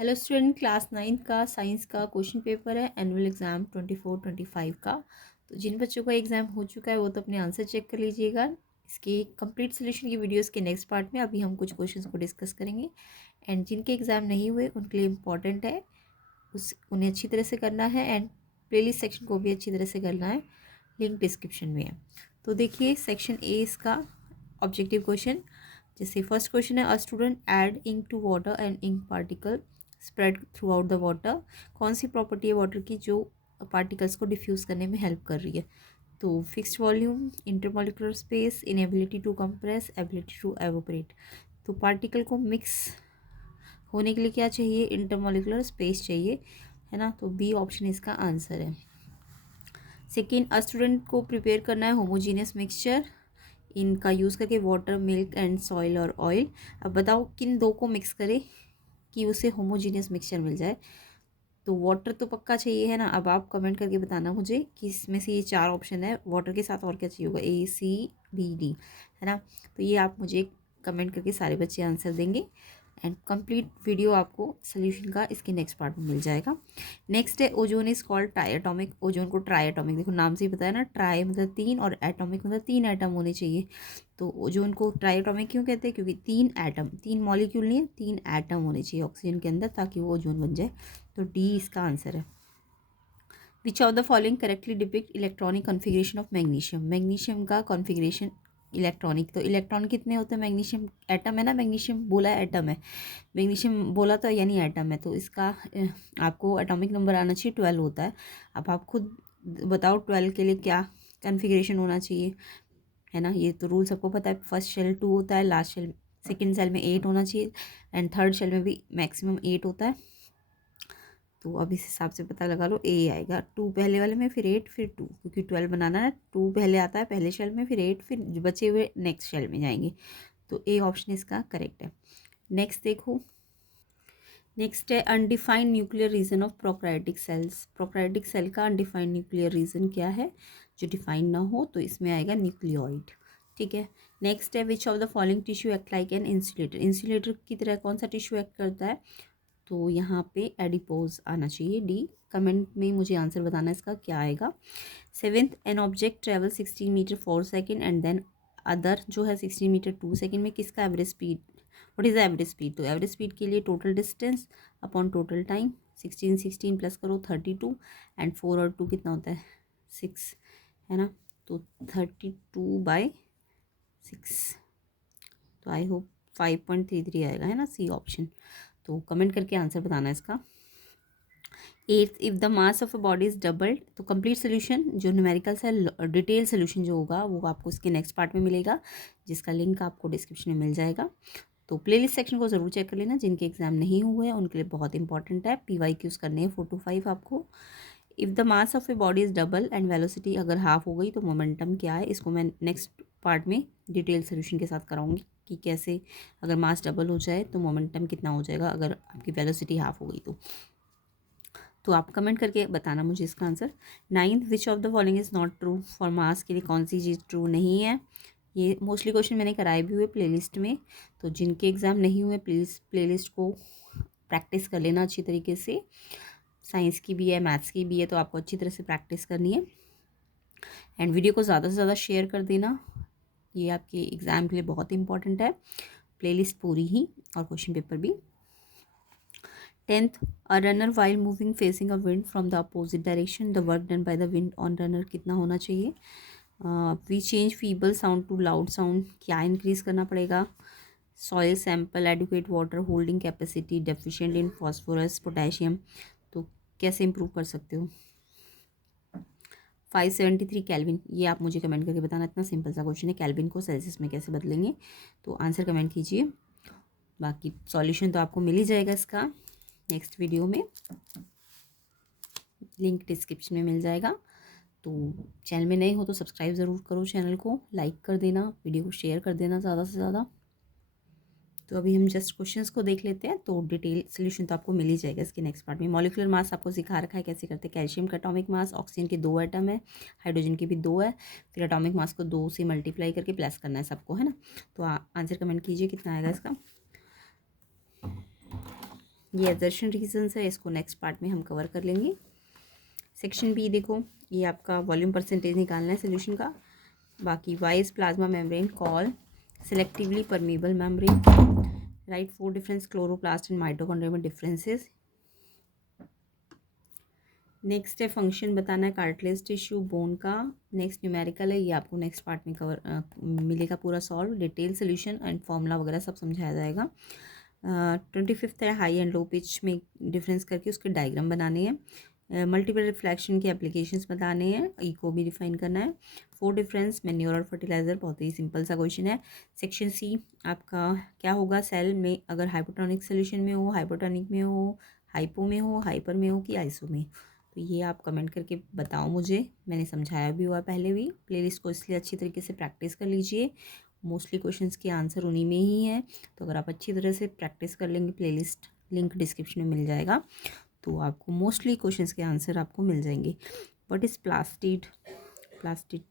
Hello student, class 9 का science का question paper है एनुअल एग्ज़ाम 24-25 का। तो जिन बच्चों का एग्ज़ाम हो चुका है वो तो अपने आंसर चेक कर लीजिएगा। इसके कंप्लीट सोल्यूशन की वीडियोस के नेक्स्ट पार्ट में अभी हम कुछ क्वेश्चंस को डिस्कस करेंगे। एंड जिनके एग्ज़ाम नहीं हुए उनके लिए इम्पॉर्टेंट है, उन्हें अच्छी तरह से करना है एंड प्लेलिस्ट सेक्शन को भी अच्छी तरह से करना है। लिंक डिस्क्रिप्शन में है। तो देखिए सेक्शन ए इसका ऑब्जेक्टिव क्वेश्चन। जैसे फर्स्ट क्वेश्चन है, a student add ink to water and ink particle spread throughout the water. कौन सी प्रॉपर्टी है वाटर की जो पार्टिकल्स को डिफ्यूज़ करने में हेल्प कर रही है? तो fixed volume, intermolecular space, inability to compress, ability to evaporate. तो पार्टिकल को मिक्स होने के लिए क्या चाहिए? इंटरमोलिकुलर स्पेस चाहिए, है ना। तो बी ऑप्शन इसका आंसर है। सेकेंड, अ स्टूडेंट को प्रिपेयर करना है होमोजीनियस मिक्सचर इनका यूज़ करके वाटर, मिल्क एंड सॉइल और ऑयल। अब बताओ किन दो को मिक्स करे कि उसे होमोजीनियस मिक्सचर मिल जाए। तो वाटर तो पक्का चाहिए, है ना। अब आप कमेंट करके बताना मुझे कि इसमें से ये चार ऑप्शन है, वाटर के साथ और क्या चाहिए होगा, ए सी बी डी, है ना। तो ये आप मुझे कमेंट करके सारे बच्चे आंसर देंगे एंड कंप्लीट वीडियो आपको सोल्यूशन का इसके नेक्स्ट पार्ट में मिल जाएगा। नेक्स्ट है, ozone is called try atomic. Ozone को ट्राई एटॉमिक, देखो नाम से ही बताया ना, ट्राई मतलब तीन और एटॉमिक मतलब तीन एटम होने चाहिए। तो ओजोन को ट्राई एटॉमिक क्यों कहते हैं? क्योंकि तीन एटम, तीन मॉलिक्यूल नहीं है, तीन एटम होने चाहिए ऑक्सीजन के अंदर ताकि वो ओजोन बन जाए। तो डी इसका आंसर है। Which of the following correctly depict electronic configuration of magnesium. Magnesium का कॉन्फ़िगरेशन इलेक्ट्रॉनिक, तो इलेक्ट्रॉन कितने होते हैं मैग्नीशियम? एटम है ना, मैग्नीशियम बोला है एटम है, मैग्नीशियम बोला तो यानी एटम है। तो इसका आपको एटॉमिक नंबर आना चाहिए 12 होता है। अब आप खुद बताओ 12 के लिए क्या कॉन्फ़िगरेशन होना चाहिए, है ना। ये तो रूल सबको पता है। फर्स्ट शेल 2 होता है, लास्ट शेल सेकेंड शेल में 8 होना चाहिए एंड थर्ड शेल में भी मैक्सिमम 8 होता है। तो अब इस हिसाब से पता लगा लो, ए आएगा 2 पहले वाले में, फिर 8 फिर 2, क्योंकि 12 बनाना है। 2 पहले आता है पहले शेल में, फिर 8, फिर बचे हुए नेक्स्ट शेल में जाएंगे। तो ए ऑप्शन इसका करेक्ट है। नेक्स्ट देखो, नेक्स्ट है undefined nuclear region of prokaryotic cells. Prokaryotic cell का अनडिफाइंड न्यूक्लियर रीजन क्या है जो डिफाइंड ना हो? तो इसमें आएगा न्यूक्लियोइड, ठीक है। नेक्स्ट है, which of the following tissue act like an insulator. Insulator की तरह कौन सा टिश्यू एक्ट करता है? तो यहाँ पे एडिपोज आना चाहिए, डी। कमेंट में मुझे आंसर बताना इसका क्या आएगा। Seventh, an object travel 16 metre 4 second and then other जो है 16 मीटर 2 सेकेंड में, किसका average speed? What is the average speed? तो एवरेज स्पीड के लिए total distance upon total time, 16 plus करो 32 एंड 4 और 2 कितना होता है? 6, है ना। तो 32/6। तो आई होप 5.33 आएगा, है ना, सी ऑप्शन। तो कमेंट करके आंसर बताना इसका। Eighth, if the mass of a body is doubled. तो कंप्लीट सोल्यूशन जो न्यूमेरिकल्स है, डिटेल सोल्यूशन जो होगा वो आपको इसके नेक्स्ट पार्ट में मिलेगा, जिसका लिंक आपको डिस्क्रिप्शन में मिल जाएगा। तो प्लेलिस्ट सेक्शन को ज़रूर चेक कर लेना, जिनके एग्जाम नहीं हुए हैं उनके लिए बहुत इंपॉर्टेंट है। PYQs करने हैं 4 to 5 आपको। If the mass of a body is double and velocity अगर हाफ हो गई तो मोमेंटम क्या है? इसको मैं नेक्स्ट पार्ट में डिटेल सोल्यूशन के साथ कराऊंगी कि कैसे अगर मास डबल हो जाए तो मोमेंटम कितना हो जाएगा अगर आपकी वेलोसिटी हाफ हो गई तो आप कमेंट करके बताना मुझे इसका answer. Ninth, which of the following is not true. For mass के लिए कौन सी चीज़ ट्रू नहीं है? ये मोस्टली क्वेश्चन मैंने कराए भी हुए प्लेलिस्ट में, तो जिनके एग्ज़ाम नहीं हुए प्लीज़ प्लेलिस्ट को प्रैक्टिस कर लेना अच्छी तरीके से। साइंस की भी है, मैथ्स की भी है, तो आपको अच्छी तरह से प्रैक्टिस करनी है एंड वीडियो को ज़्यादा से ज़्यादा शेयर कर देना। ये आपके एग्ज़ाम के लिए बहुत इंपॉर्टेंट है, प्लेलिस्ट पूरी ही और क्वेश्चन पेपर भी। 10th, a runner while moving facing a wind from the opposite direction, the work done by the wind on runner कितना होना चाहिए? We change feeble sound to loud sound, क्या increase करना पड़ेगा? Soil sample, adequate water holding capacity, deficient in phosphorus potassium. तो कैसे improve कर सकते हो? 573 केल्विन। ये आप मुझे कमेंट करके बताना, इतना सिंपल सा क्वेश्चन है, केल्विन को सेल्सियस में कैसे बदलेंगे? तो आंसर कमेंट कीजिए। बाकी सॉल्यूशन तो आपको मिल ही जाएगा इसका नेक्स्ट वीडियो में, लिंक डिस्क्रिप्शन में मिल जाएगा। तो चैनल में नए हो तो सब्सक्राइब ज़रूर करो, चैनल को लाइक कर देना, वीडियो को शेयर कर देना ज़्यादा से ज़्यादा। तो अभी हम जस्ट क्वेश्चंस को देख लेते हैं, तो डिटेल सोल्यूशन तो आपको मिल ही जाएगा इसके नेक्स्ट पार्ट में। मॉलिक्यूलर मास आपको सिखा रखा है कैसे करते हैं। कैल्शियम का एटॉमिक मास, ऑक्सीजन के 2 एटम है, हाइड्रोजन के भी 2 है, फिर एटॉमिक मास को 2 से मल्टीप्लाई करके प्लस करना है सबको, है ना। तो आंसर कमेंट कीजिए कितना आएगा इसका। ये एजर्शन रीजंस है, इसको नेक्स्ट पार्ट में हम कवर कर लेंगे। सेक्शन बी देखो, ये आपका वॉल्यूम परसेंटेज निकालना है सोल्यूशन का। बाकी wise plasma membrane call selectively permeable membrane, right 4 difference chloroplast and mitochondria में डिफरेंसेस। नेक्स्ट है फंक्शन बताना है कार्टिलेज टिश्यू बोन का। नेक्स्ट न्यूमेरिकल है, ये आपको नेक्स्ट पार्ट में कवर मिलेगा पूरा solve, detail solution and formula वगैरह सब समझाया जाएगा। 25th है हाई एंड लो पिच में डिफरेंस करके उसके डायग्राम बनाने हैं। मल्टीपल रिफ्लेक्शन के एप्लीकेशंस बताने हैं, इको भी डिफाइन करना है। 4 डिफरेंस मैन्योर और फर्टिलाइजर, बहुत ही सिंपल सा क्वेश्चन है। सेक्शन सी आपका क्या होगा सेल में अगर हाइपोटोनिक सोल्यूशन में हो, हाइपोटोनिक में हो, हाइपो में हो, हाइपर में हो कि आइसो में, तो ये आप कमेंट करके बताओ मुझे। मैंने समझाया भी हुआ पहले भी, प्लेलिस्ट को इसलिए अच्छी तरीके से प्रैक्टिस कर लीजिए, मोस्टली क्वेश्चंस के आंसर उन्हीं में ही है। तो अगर आप अच्छी तरह से प्रैक्टिस कर लेंगे, प्लेलिस्ट लिंक डिस्क्रिप्शन में मिल जाएगा, तो आपको मोस्टली क्वेश्चंस के आंसर आपको मिल जाएंगे। व्हाट इज़ प्लास्टिड, प्लास्टिड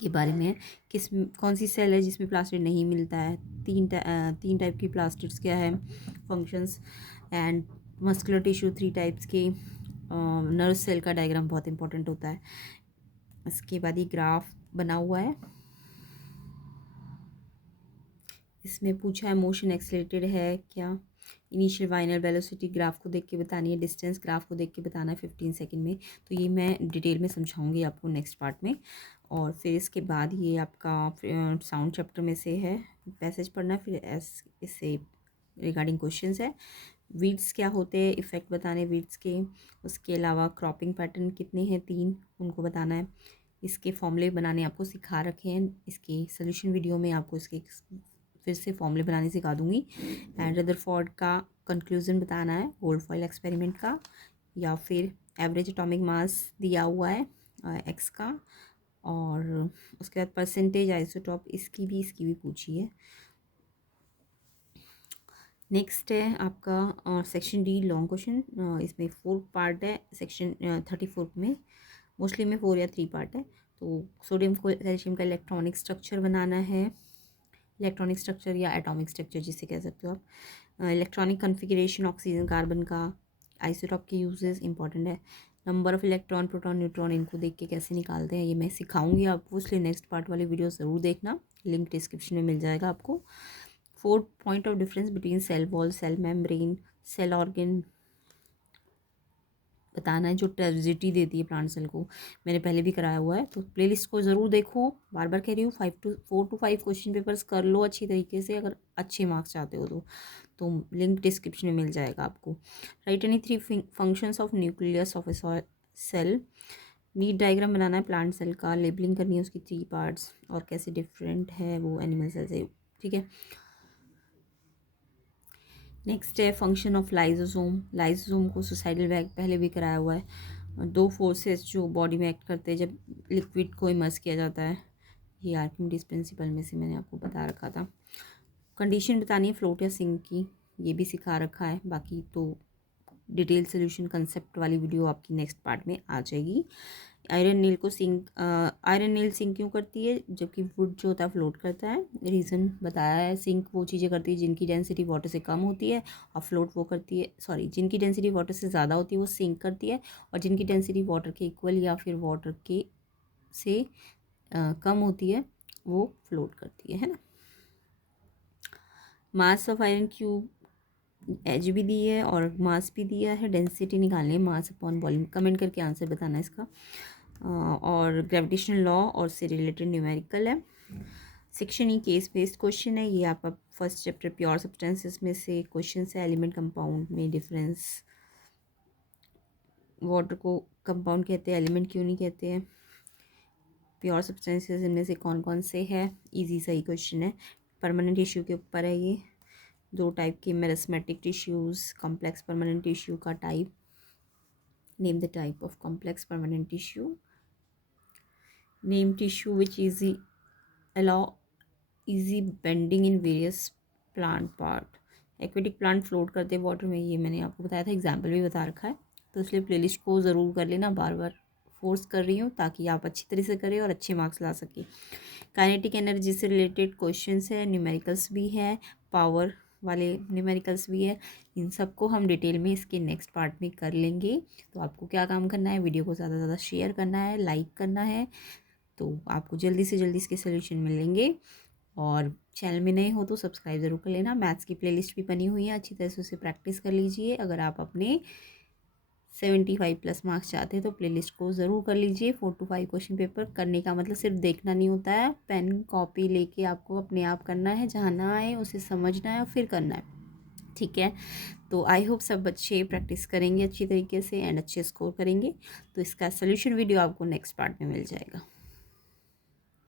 के बारे में है, किस कौन सी सेल है जिसमें प्लास्टिड नहीं मिलता है, तीन टाइप की प्लास्टिड्स क्या है, functions and muscular tissue 3 types के, नर्व सेल का डायग्राम बहुत इंपॉर्टेंट होता है। इसके बाद ये ग्राफ बना हुआ है, इसमें पूछा है मोशन एक्सेलरेटेड है क्या, इनिशियल फाइनल वेलोसिटी ग्राफ को देख के बतानी है, डिस्टेंस ग्राफ को देख के बताना है 15 सेकंड में। तो ये मैं डिटेल में समझाऊंगी आपको नेक्स्ट पार्ट में। और फिर इसके बाद ये आपका साउंड चैप्टर में से है, पैसेज पढ़ना, फिर इससे रिगार्डिंग क्वेश्चंस है। वीड्स क्या होते हैं, इफ़ेक्ट बताने वीड्स के। उसके अलावा क्रॉपिंग पैटर्न कितने हैं, 3, उनको बताना है। इसके फॉर्मूले बनाने आपको सिखा रखे हैं, इसके सोल्यूशन वीडियो में आपको इसके फिर से फॉर्मूले बनाने सिखा दूंगी। एंड रदरफोर्ड का कंक्लूजन बताना है गोल्ड फॉइल एक्सपेरिमेंट का, या फिर एवरेज एटॉमिक मास दिया हुआ है एक्स का, और उसके बाद परसेंटेज आइसोटॉप इसकी भी पूछी है। नेक्स्ट है आपका सेक्शन डी लॉन्ग क्वेश्चन, इसमें 4 पार्ट है, सेक्शन 34 में मोस्टली में 4 या 3 पार्ट है। तो सोडियम को कैल्शियम का इलेक्ट्रॉनिक स्ट्रक्चर बनाना है, इलेक्ट्रॉनिक स्ट्रक्चर या एटॉमिक स्ट्रक्चर जिसे कह सकते हो आप। इलेक्ट्रॉनिक कॉन्फ़िगरेशन ऑक्सीजन कार्बन का, आइसोटॉप के यूजेस इंपॉर्टेंट है। Number of electron proton neutron इनको देख के कैसे निकालते हैं ये मैं सिखाऊंगी आपको, इसलिए नेक्स्ट पार्ट वाली वीडियो ज़रूर देखना, लिंक डिस्क्रिप्शन में मिल जाएगा आपको। 4 point of difference between cell wall, cell membrane, cell organ बताना है, जो टर्जिटी देती है प्लांट सेल को, मैंने पहले भी कराया हुआ है, तो प्लेलिस्ट को ज़रूर देखो। बार बार कह रही हूँ 4 to 5 क्वेश्चन पेपर्स कर लो अच्छी तरीके से, अगर अच्छे मार्क्स चाहते हो तो लिंक डिस्क्रिप्शन में मिल जाएगा आपको। Write any 3 functions of nucleus of a cell, neat diagram बनाना है प्लांट सेल का, लेबलिंग करनी है उसकी 3 पार्ट्स, और कैसे डिफरेंट है वो एनिमल सेल से, ठीक है। नेक्स्ट है फंक्शन ऑफ लाइजोसोम, लाइजोसोम को सुसाइडल बैग पहले भी कराया हुआ है। 2 फोर्सेस जो बॉडी में एक्ट करते हैं जब लिक्विड को इमर्स किया जाता है, ये आर्किमिडीज प्रिंसिपल में से मैंने आपको बता रखा था। कंडीशन बतानी है फ्लोट या सिंक की, ये भी सिखा रखा है। बाकी तो डिटेल सोल्यूशन कंसेप्ट वाली वीडियो आपकी नेक्स्ट पार्ट में आ जाएगी। आयरन नील को सिंक, आयरन नील सिंक क्यों करती है जबकि वुड जो होता है फ्लोट करता है, रीज़न बताया है। सिंक वो चीज़ें करती है जिनकी डेंसिटी वाटर से कम होती है, और फ्लोट वो करती है, सॉरी, जिनकी डेंसिटी वाटर से ज़्यादा होती है वो सिंक करती है, और जिनकी डेंसिटी वाटर के इक्वल या फिर वाटर के से कम होती है वो फ्लोट करती है ना। Mass of iron cube edge भी दी है और मास भी दिया है, डेंसिटी निकालनी है, मास अपॉन वॉल्यूम, कमेंट करके आंसर बताना है इसका। और ग्रेविटेशनल लॉ और से रिलेटेड न्यूमेरिकल है। Section E case based question है, ये आपका फर्स्ट चैप्टर प्योर सब्सटेंसेस में से क्वेश्चन है। एलिमेंट कंपाउंड में डिफरेंस, वाटर को कंपाउंड कहते हैं, एलिमेंट क्यों नहीं कहते हैं, प्योर सब्सटेंसेस इनमें से कौन कौन से है, इजी सही क्वेश्चन है। परमानेंट टिश्यू के ऊपर है ये, 2 टाइप के meristematic tissues, complex permanent tissue का type, name the type of complex permanent tissue, name tissue which easy allow easy bending in various plant part, aquatic plant float करते हैं water में, ये मैंने आपको बताया था, एग्जाम्पल भी बता रखा है, तो इसलिए प्लेलिस्ट को ज़रूर कर लेना, बार बार फोर्स कर रही हूँ ताकि आप अच्छी तरह से करें और अच्छे मार्क्स ला सकें। काइनेटिक एनर्जी से रिलेटेड क्वेश्चंस है, न्यूमेरिकल्स भी है, पावर वाले न्यूमेरिकल्स भी है, इन सबको हम डिटेल में इसके नेक्स्ट पार्ट में कर लेंगे। तो आपको क्या काम करना है, वीडियो को ज़्यादा से ज़्यादा शेयर करना है, लाइक करना है, तो आपको जल्दी से जल्दी इसके सोल्यूशन मिलेंगे। और चैनल में नए हो तो सब्सक्राइब ज़रूर कर लेना। मैथ्स की प्लेलिस्ट भी बनी हुई है, अच्छी तरह से उसे प्रैक्टिस कर लीजिए। अगर आप अपने 75+ मार्क्स चाहते हैं तो प्लेलिस्ट को ज़रूर कर लीजिए। 4 to 5 क्वेश्चन पेपर करने का मतलब सिर्फ देखना नहीं होता है, पेन कॉपी लेके आपको अपने आप करना है, जहाँ ना आए उसे समझना है और फिर करना है, ठीक है। तो आई होप सब बच्चे प्रैक्टिस करेंगे अच्छी तरीके से एंड अच्छे स्कोर करेंगे। तो इसका सोल्यूशन वीडियो आपको नेक्स्ट पार्ट में मिल जाएगा।